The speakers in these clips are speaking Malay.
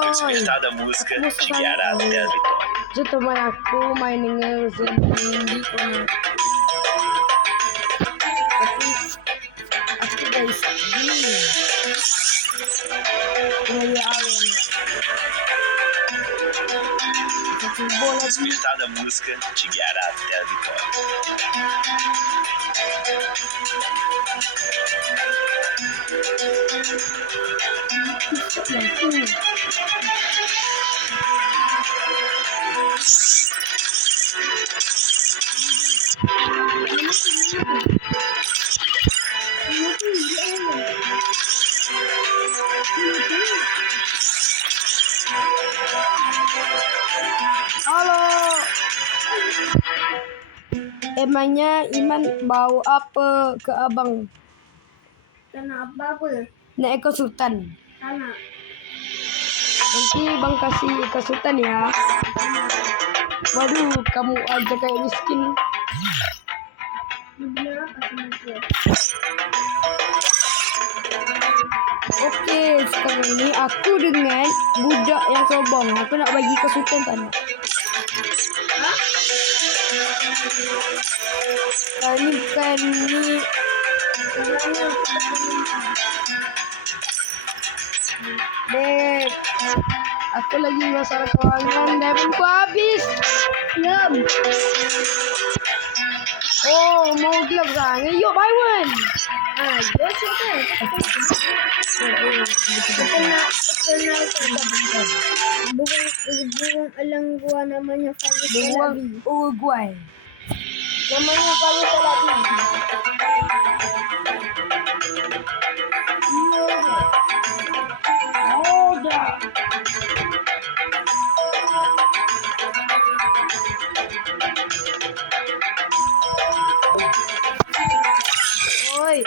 Despertar da música te guiará até a vitória. Jito main aku main dengan Zendi kono. Tapi aku guys gini. Lagi awal. Despertar da música te guiará até a vitória. Halo. Emangnya Iman bawa apa ke abang? Kenapa apa? Nak ikut sultan. Anak. Nanti bang kasih ikut sultan ya. Waduh, kamu aja kayak miskin. Bener apa sama dia? Oke, sekarang ini aku dengan budak yang sombong. Aku nak bagi ke sultan tadi. Hah? Ini bukan ni. Caranya Dek, aku lagi masalah keuangan dan aku habis. diam. Oh, mau gelap sangat. Yuk, buy one. Ayo siapa? Bukan alang gua namanya Faris Buang Salabi. Uruguay. Namanya Faris Salabi. Oh, dah. Oi.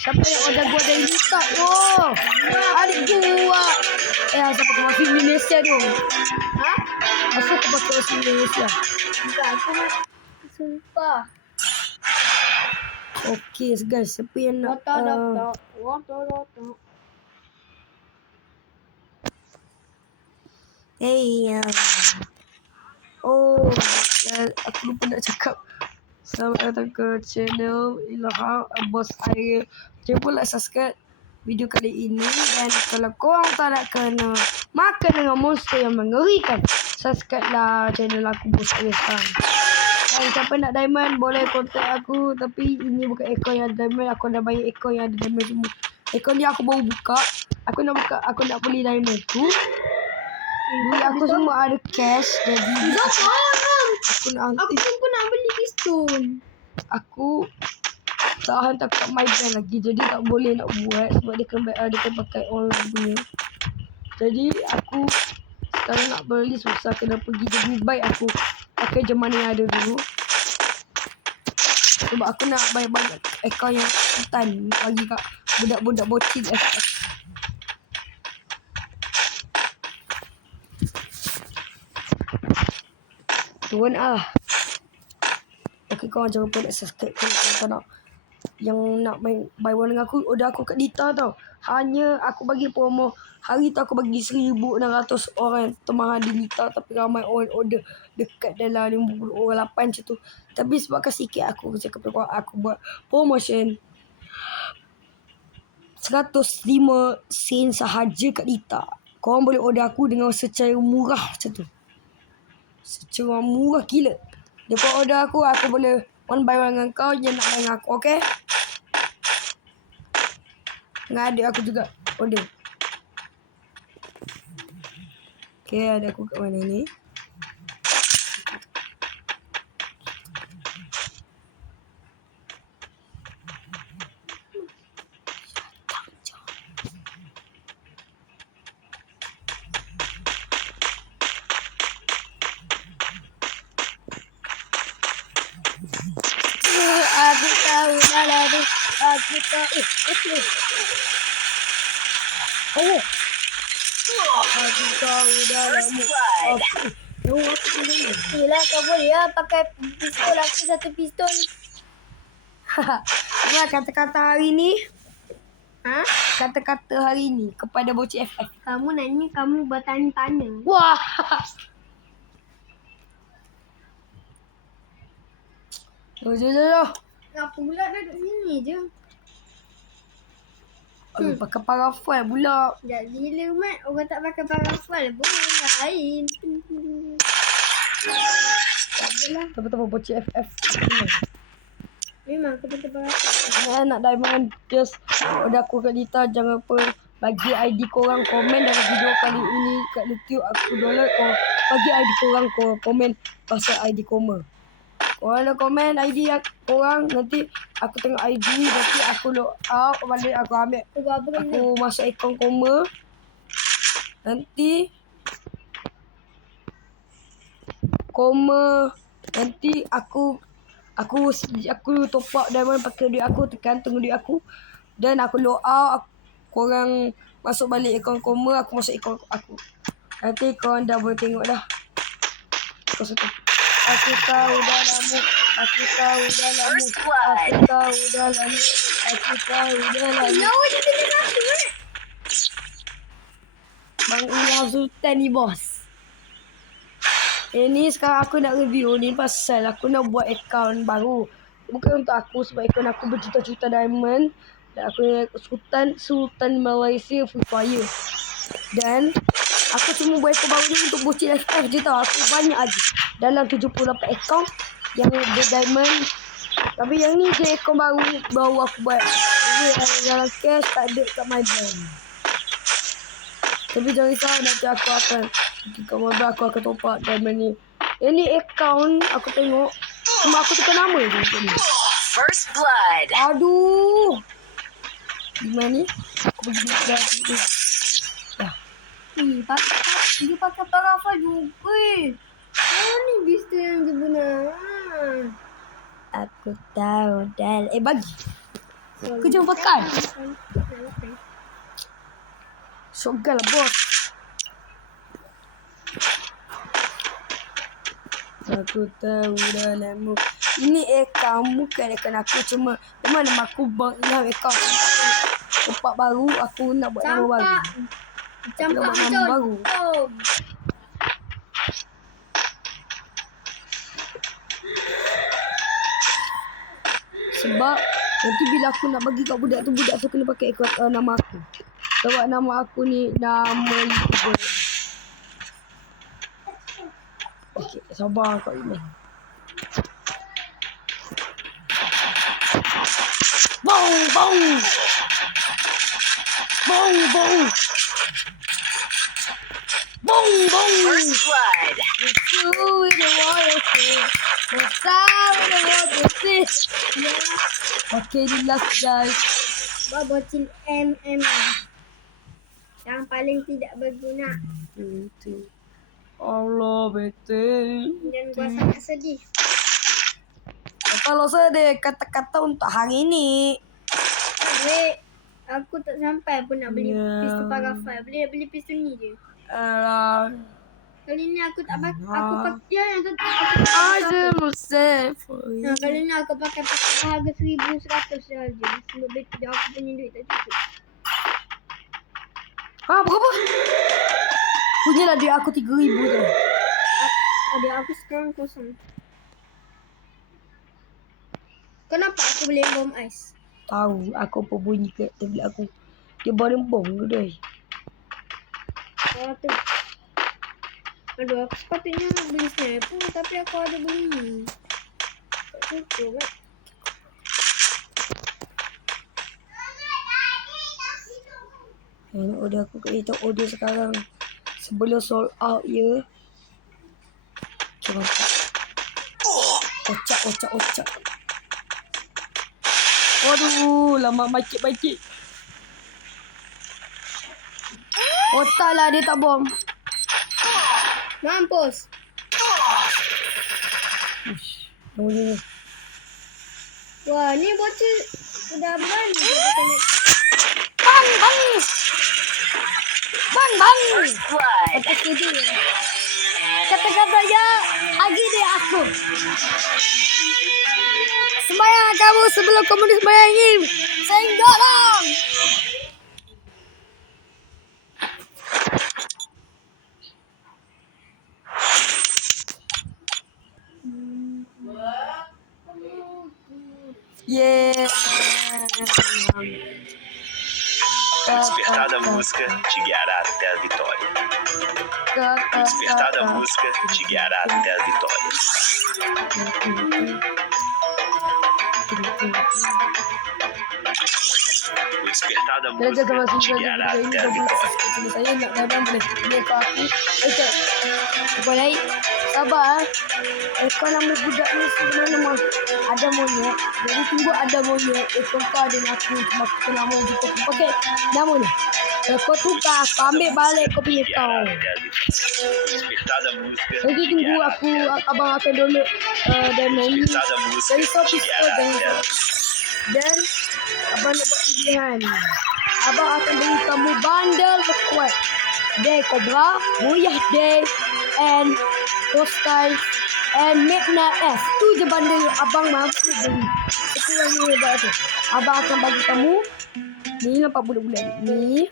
Siapa yang order gua dari Luka tu? Adik gua. Asal pakai masih Indonesia tu. Hah? Asal aku pakai masih Indonesia. Bukan aku sumpah. Okey guys, siapa yang nak Woto. hey, oh, aku lupa nak cakap. Selamat datang ke channel Ilham Bos Air. Jangan lupa like, subscribe video kali ini. Dan kalau korang tak nak kena makan dengan monster yang mengerikan, subscribe lah channel aku Bos Air sekarang. Dan siapa nak diamond boleh kontak aku. Tapi ini bukan ekor yang ada diamond. Aku dah bayar ekor yang ada diamond semua. Ekor ni aku baru buka. Aku nak beli diamond tu. Duit aku semua ada cash. Jadi aku nak Aku pun nak beli piston. Aku tak hantar kat my bank lagi. Jadi tak boleh nak buat. Sebab dia kan pakai online punya. Jadi aku sekarang nak beli susah. Kena pergi. Jadi baik aku pakai je mana yang ada dulu. Sebab aku nak banyak-banyak account yang sultan. Bagi kat budak-budak bocil FF. Tuan ah. Okay, korang jangan lupa nak subscribe kalau nak yang nak main buy one dengan aku. Order aku kat Dita tau. Hanya aku bagi promo. Hari tu aku bagi 1,600 orang termahal di Dita. Tapi ramai orang order dekat dalam 50 orang 8 macam tu. Tapi sebabkan sikit aku cakap kepada korang, aku buat promotion 105 sen sahaja kat Dita. Korang boleh order aku dengan secara murah macam tu. Secara murah gila. Dia kau order aku boleh one by one dengan kau. Dia nak main dengan aku, okay? Dengan adik aku juga order. Okay, ada aku kat mana ni? Aku tahu dah lalu. Aku tahu. Oh, Aku tahu dah lalu. aku ni. Yelah kau boleh lah pakai pistol aku 1 pistol. Haha. Apa kata-kata hari ni? Ha? Kata-kata hari ni kepada bocil FF. Kamu nanya, kamu bertanya-tanya. Wah. Jom. Kenapa pula duduk sini je? Aduh, pakai parafal pula. Sekejap gila, Mat. Orang tak pakai parafal pun lain. Tak adalah. Apa-apa bocil FF. Memang aku pakai parafal. Nak diamond just udah aku kat Dita, jangan apa bagi ID korang komen dalam video kali ini kat YouTube aku download bagi ID korang komen pasal ID koma. Korang ada komen ID korang, nanti aku tengok ID, nanti aku log out balik, aku ambil, aku masuk akaun koma. Nanti koma, nanti aku top up diamond pakai duit aku, tergantung duit aku. Dan aku log out, korang masuk balik akaun koma, aku masuk akaun aku. Nanti korang dah boleh tengok dah. Aku tahu dah lama. Bang Ilham Sultan ni bos. Ni sekarang aku nak review ni pasal aku nak buat akaun baru. Bukan untuk aku sebab akaun aku berjuta-juta diamond. Dan aku Sultan Malaysia Free Fire. Dan aku cuma buat akaun baru ni untuk bocil FF je tau. Aku banyak lagi. Dalam 78 akaun yang berdiamond. Tapi yang ni je akaun baru aku buat. Ini dalam cash, tak ada kat my bank. Tapi jangan risau, nanti aku akan aku akan top up diamond ni. Ini akaun aku tengok. Cuma aku tukar nama je ni. First blood. Aduh. Gimana ni? Aku pergi dulu. Dah. Dia pakai parafal juga. Ni bista yang sebenar. Aku tahu dah. Bagi. Aku jangan pakai. Shotgun lah bos. Aku tahu dah lama. Ini akaun bukan akaun aku, cuma memang nama aku Bang Ilham akaun. Tempat baru aku nak buat nama baru. Campak nama baru. Sebab nanti bila aku nak bagi kat budak tu kena pakai akaun nama aku. Sebab nama aku ni nama Ibu. Okey, sabar kau Iman. Bong bong. Bong bong. Bong bong. First blood. You with the water fish. The sound of the water fish. Okay, the last guys. Bocil MM. Yang paling tidak berguna. Allah betul. Dan gua sangat sedih. Kalau sedih kata-kata untuk hari ni. Adik, aku tak sampai pun nak beli pistol parafal. Beli pistol ni je. Alah. Kali ni aku tak pakai. Aku pakai yang tu. Kali ni aku pakai harga 1,100 saja. Sebab aku punya duit tak cukup. Berapa? Punyalah duit aku 3,000 tu. Adik aku sekarang kosong. Kenapa aku boleh bom ais? Tahu aku apa bunyi kat tablet aku. Dia baling bom ke dia? Oh tu. Aduh, aku sepatutnya beli sniper tapi aku ada beli ni. Tak cukup kan? Ini order aku kat itu order sekarang. Sebelum sold out ya. Coba. Ocak. Waduh, lama macik. Otak lah dia tak bom. Mampus. Ni. Wah, ni bocil udah berani. Bang. First blood. Aku setuju. Kata-kata ya, lagi dia aku. Sembahyang kamu sebelum kamu disembayangi. Senggol dong. Yeah. O despertar da música te guiará até a vitória. O despertar da música te guiará até a vitória. O despertar da Belajar sama música te sungguh guiará video ini até a 12 vitória. subscriber saya nak dadam boleh dia ke aku. Okay. Apa lagi? Sabar. Ekor nama budak ni sebenarnya nama ada monyet. Jadi tunggu ada monyet. Ekor kau ada aku. Cuma kita nama jika aku pakai nama ni. Kau tukar. Kau ambil balik kau punya Te kau. guiará até a vitória. O despertar da música Jadi te tunggu guiará aku. até a vitória. Abang akan download demo O ni. despertar da música Dari te Shopee guiará Store até a jangan vitória. dan abang nak buat pilihan. Abang akan beri kamu bundle terkuat. Day Cobra, Buyah Day, and Hostile, and Midnight S. Tu je bundle yang abang mampu beli. Itu yang ni hebat tu. Abang akan bagi kamu ni nampak bulat-bulat ni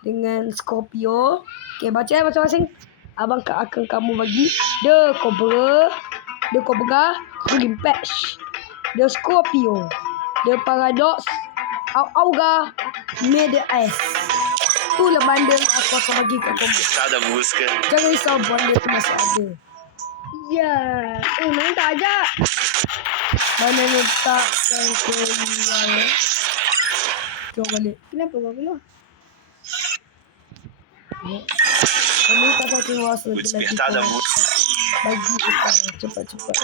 dengan Scorpio. Okay, baca masing-masing. Abang akan kamu bagi The Cobra, Green Patch, The Scorpio, The Paradox, Aura, Media S. Itulah bundle aku akan bagi kat O kamu. despertar da música Jangan risau, bundle tu masih ada. Ya. Main tak ajak. Mana letakkan ke luar ya. Jom balik. Kenapa kau keluar? Kami tak akan keluar o lagi. despertar da música Bagi kita cepat-cepat.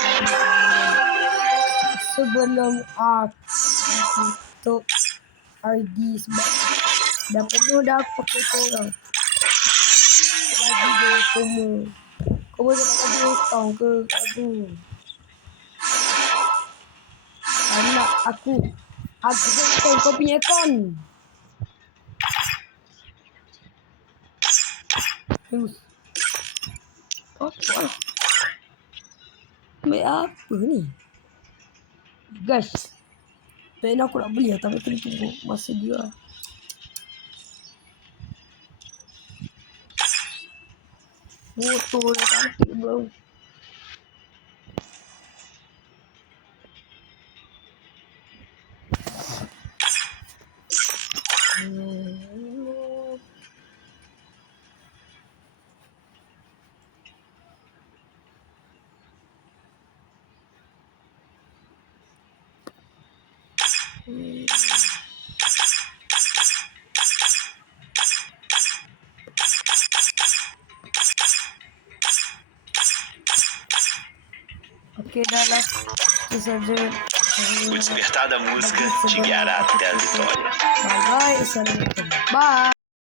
Sebelum aku tutup ID sebab dah penuh dah aku pakai korang. Bagi dia semua. Kau boleh nak bagi hutang ke aku? Anak aku berikan kau punya account. Terus. Apa? Ambil apa ni? Guys. Pen aku nak beli tapi kena tunggu masa dia. Motor yang cantik bro. Okey dah lah. Itu saja. O despertar da música te guiará até a vitória. Bye bye. Assalamualaikum. Bye.